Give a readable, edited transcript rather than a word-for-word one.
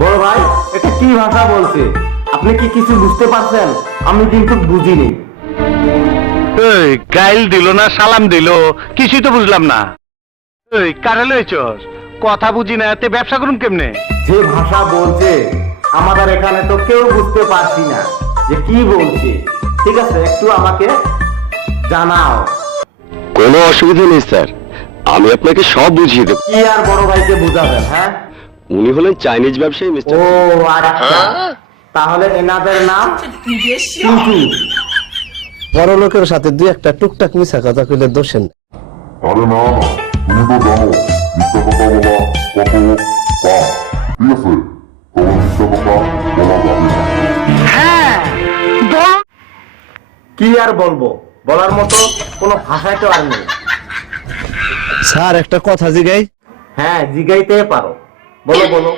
বড় ভাই এটা কি ভাষা বলছে? আপনি কি কিছু বুঝতে পারছেন? আমি কিন্তু বুঝিনি। এই গাইল দিল না সালাম দিল, কিছুই তো বুঝলাম না। এই কারে লইছস? কথা বুঝি না, এতে ব্যবসা করুন কেমনে? যে ভাষা বলছে আমাদের এখানে তো কেউ বুঝতে পারছি না যে কি বলছে। ঠিক আছে, একটু আমাকে জানাও। কোনো অসুবিধা নেই স্যার, আমি আপনাকে সব বুঝিয়ে দেব। কি আর বড় ভাইকে বুঝাবেন? হ্যাঁ, উনি হলেন চাইনিজ ব্যবসায়ী মিস্টার। ও আচ্ছা, তাহলে এনাদের নাম টিটু। বড় লোকের সাথে দুই একটা টুকটাক মিশা কথা কইলে দোষেন। আরে না না, তুমি তো জানো মিথ্যা কথা বলা কত পাপ। ঠিক আছে, তবে মিথ্যা কথা বলা যাবে না। কি আর বলবো, বলার মতো কোনো ভাষাই তো আর নেই। স্যার একটা কথা জিগাই। হ্যাঁ, জিগাইতে পারো, বলো বলো।